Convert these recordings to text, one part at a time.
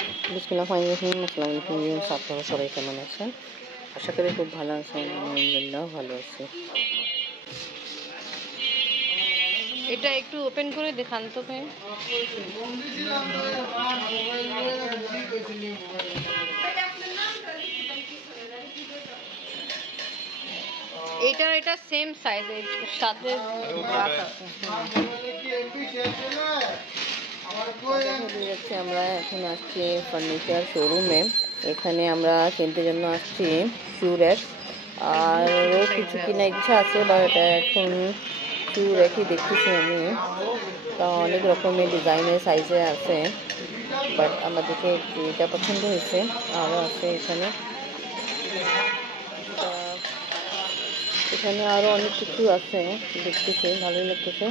বিসমিল্লাহির আসসালামু আলাইকুম ভিউয়ার্স, আপনারা সবাই কেমন আছেন? আশা করি খুব ভালো আছেন। আলহামদুলিল্লাহ ভালো আছি। এটা একটু ওপেন করে দেখান তো ভাই। এটা সেম সাইজ, সাথে আমরা এখন আসছি ফার্নিচার শোরুমে। এখানে আমরা কিনতে জন্য আসছি শু র্যাক, আরও কিছু কেনার ইচ্ছা আছে, বাট এখন শু র্যাকই দেখতেছি আমি। তা অনেক রকমের ডিজাইনের সাইজে আছে, বাট আমাদেরকে এটা পছন্দ হয়েছে। আরও আছে এখানে আরও অনেক কিছু আছে, দেখতেছি ভালোই লাগতেছে।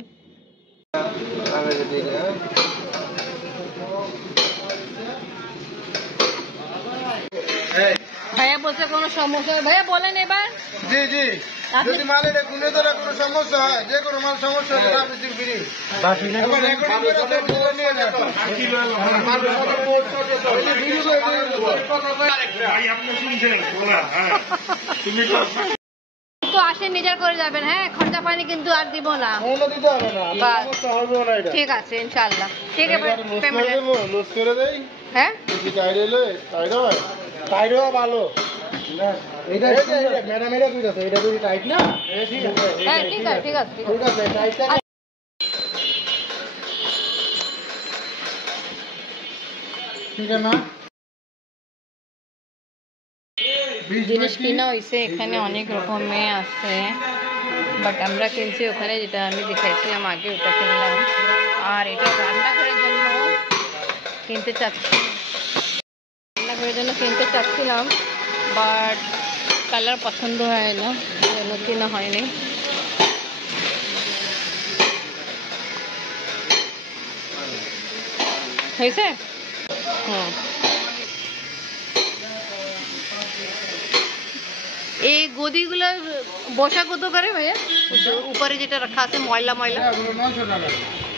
ভাইয়া বলছে কোনো সমস্যা? ভাইয়া বলেন এবার। জি জি, যদি মালের গুণে ধরে কোনো সমস্যা হয়, যে কোনো মাল সমস্যা হলে সার্ভিসিং ফ্রি। তো আসেন, নিজের করে যাবেন। হ্যাঁ, খরচা পানি কিন্তু আর দিব না। ঠিক আছে, ইনশাআল্লাহ। ঠিক আছে, হ্যাঁ ভালো। ম্যাডাম এটা ঠিক আছে, এটা যদি টাইট না, ঠিক আছে ঠিক আছে ঠিক আছে ঠিক আছে না। জিনিস কিনা হয়েছে, এখানে অনেক রকমের আছে, বাট আমরা কিনছি ওখানে যেটা আমি দেখাইছিলাম আগে, ওটা কিনলাম। আর এটা রান্নাঘরের জন্য কিনতে চাচ্ছিলাম, বাট কালার পছন্দ হয় না, জন্য কেনা হয়নি। হয়েছে? এই গদিগুলো বসা কত করে ভাইয়া? উপরে যেটা রাখা আছে ময়লা ময়লা, 900 টাকা।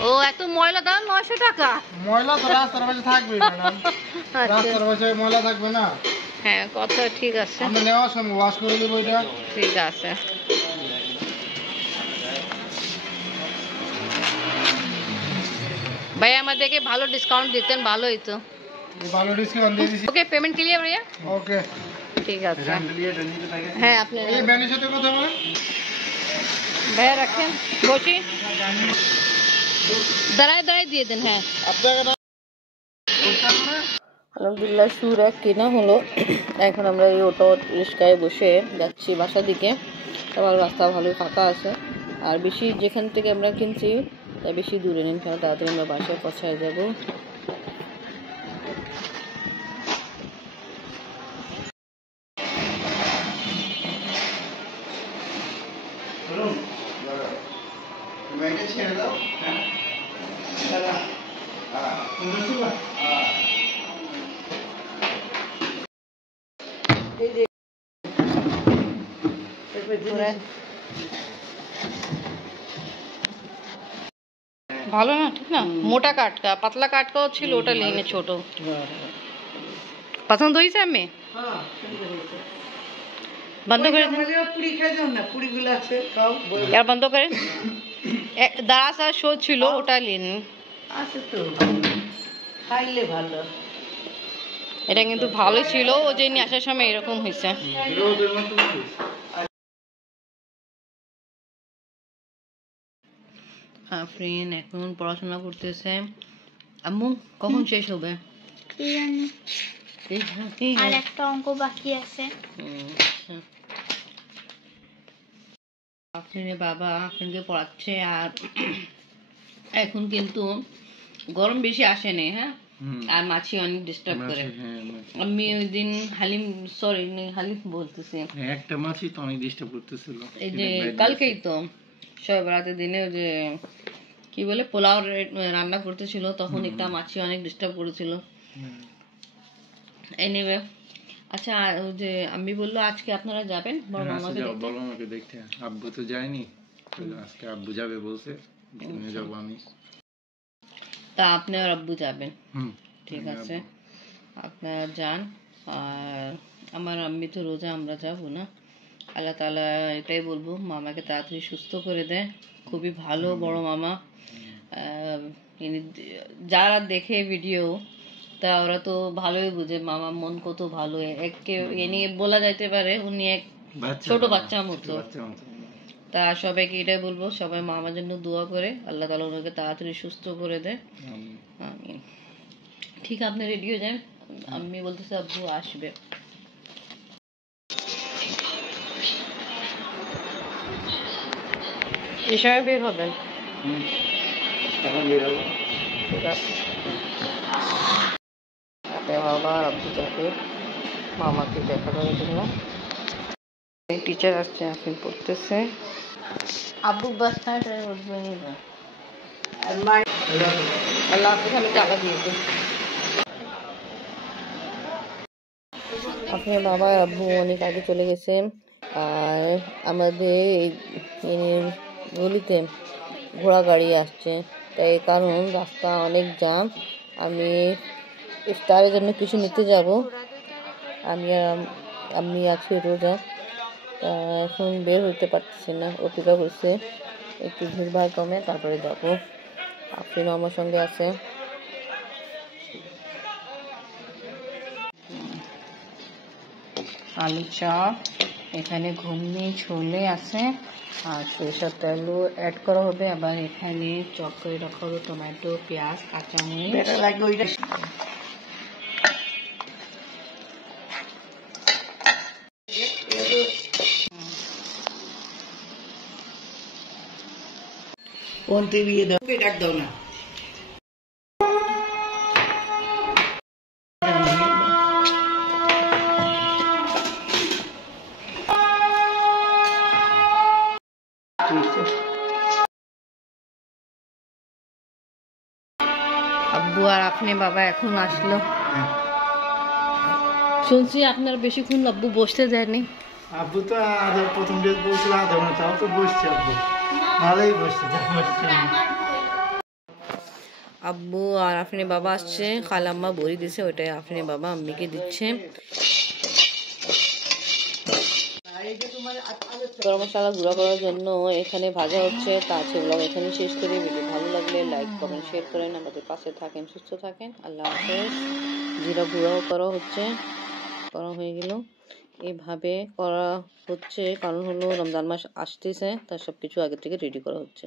ও এত ময়লা দাম 900 টাকা? ময়লা তো রাস্তার পাশে থাকবে না, রাস্তার পাশে ময়লা থাকবে না। হ্যাঁ, কথা ঠিক আছে, আমরা নেওয়ার সময় ওয়াশ করে দেবো এটা। ঠিক আছে। ভাইয়া আমাদেরকে ভালো ডিসকাউন্ট দিতেন, ভালো হইতো। ভালো ডিসকাউন্ট দিয়ে দিছি। ওকে, পেমেন্ট ক্লিয়ার ভাইয়া? ওকে, ঠিক আছে। হ্যাঁ, আপনি এই ব্যানের সাথে কথা বলেন। ভাইয়া রাখেন, বসি, দাঁড়ায় দিয়ে দেন। হ্যাঁ, আলহামদুলিল্লাহ শু র্যাক কেনা হলো। এখন আমরা এই অটো রিক্সায় বসে যাচ্ছি বাসার দিকে। তারপর রাস্তা ভালোই ফাঁকা আছে, আর বেশি যেখান থেকে আমরা কিনছি তাই বেশি দূরে নেই, কারণ তাড়াতাড়ি আমরা বাসায় পৌঁছায় যাব। ভালো না, ঠিক না? মোটা কাটকা, পাতলা কাটকাও ছিল, ওটা লেনে ছোট। পছন্দ হয়েছে? আমি বন্ধ করে বন্ধ করেন। দাঁড়া শো ছিল, ওটা লেন। এটা কিন্তু ভালো ছিল, ও যে নিয়ে আসার সময় এরকম হয়েছে। আফরিন এখন পড়াশোনা করতেছে। আম্মু কখন শেষ হবে? আর একটা অঙ্ক বাকি আছে। আফরিনের বাবা আফরিনকে পড়াচ্ছে, আর এখন কিন্তু গরম বেশি আসেনি। হ্যাঁ, আর মাছি অনেক ডিস্টার্ব করে। আমি ওই দিন হালিম বলতেছি, একটা মাছি তো অনেক ডিস্টার্ব করতেছিল। এই যে কালকেই তো শবে বরাতের দিনে যে কি বলে পোলাও রান্না করতেছিল, তখন একটা মাছি অনেক ডিস্টার্ব করেছিল। এনিওয়ে, আচ্ছা, ওই যে আমি বললো আজকে আপনারা যাবেন বড় মামাকে দেখতে। আব্বু তো যায়নি, আজকে আব্বু যাবে বলছে, যাব আমি। তা আপনি আর আব্বু যাবেন? ঠিক আছে। আপনারা যান। আর আমার আম্মি তো রোজা, আমরা যাবো না। আল্লাহ তাআলা এটাই বলবো, মামাকে তাড়াতাড়ি সুস্থ করে দেয়। খুবই ভালো বড় মামা। যারা দেখে ভিডিও, তা ওরা তো ভালোই বুঝে মামার মন কত ভালো। একে এ নিয়ে বলা যাইতে পারে উনি এক ছোট বাচ্চার মতো। তা সবাইকে এটাই বলবো, সবাই মামার জন্য দোয়া করে, আল্লাহ তাআলা ওনাকে তাড়াতাড়ি সুস্থ করে দেয়। আমিন। ঠিক, আপনি রেডি হয়ে যান, আম্মি বলতেছে আব্বু আসবে। এই সময় বের হবেন? এখন বের হবো। ঠিক আছে। বাবা আব্বু যাবে মামাকে দেখা করার জন্য। টিচার আসছে, এখন পড়তেছে। আব্বু বাস উঠবেন না। আল্লাহ হাফিজ, আমি টাকা দিয়েছি। আপনার বাবা আব্বু অনেক আগে চলে গেছে। আর আমাদের এই গলিতে ঘোড়া গাড়ি আসছে, তাই কারণ রাস্তা অনেক জ্যাম। আমি ইফতারের জন্য কিছু নিতে যাব। আমি আছি রোজা, তা এখন বের হইতে পারতেছি না। অপেক্ষা করছে একটু ভিড়ভাড় কমে, তারপরে যাবো। আফরিনও আমার সঙ্গে আছে। আলু চপ, এখানে ঘুগনি ছোলে আছে, আর সরিষার তেলও অ্যাড করা হবে। আবার এখানে চপ করে রাখা হলো টমেটো, পেঁয়াজ, কাঁচামরিচ। কোন টিভি ডাক দাও না। আব্বু আর আপনি বাবা এখন আসলো। শুনছি আপনার বেশিক্ষণ আব্বু বসতে দেয়নি। আব্বু তো প্রথম ডেট বলছিল আধা ঘন্টা, তাও তো বসছে আব্বু, ভালোই বসছে। আব্বু আর আফরিনের বাবা আসছে, খালাম্মা বড়ি দিছে, ওইটাই আফরিনের বাবা আম্মিকে দিচ্ছে। গরম মশলা গুঁড়া করার জন্য এখানে ভাজা হচ্ছে। তা আছে ব্লগ এখানে শেষ করে, ভিডিও ভালো লাগলে লাইক কমেন্ট শেয়ার করেন, আমাদের পাশে থাকেন, সুস্থ থাকেন। আল্লাহ হাফেজ। জিরা গুঁড়াও করা হচ্ছে, করা হয়ে গেল। এইভাবে করা হচ্ছে কারণ হলো রমজান মাস আসতেছে, তার সবকিছু আগে থেকে রেডি করা হচ্ছে।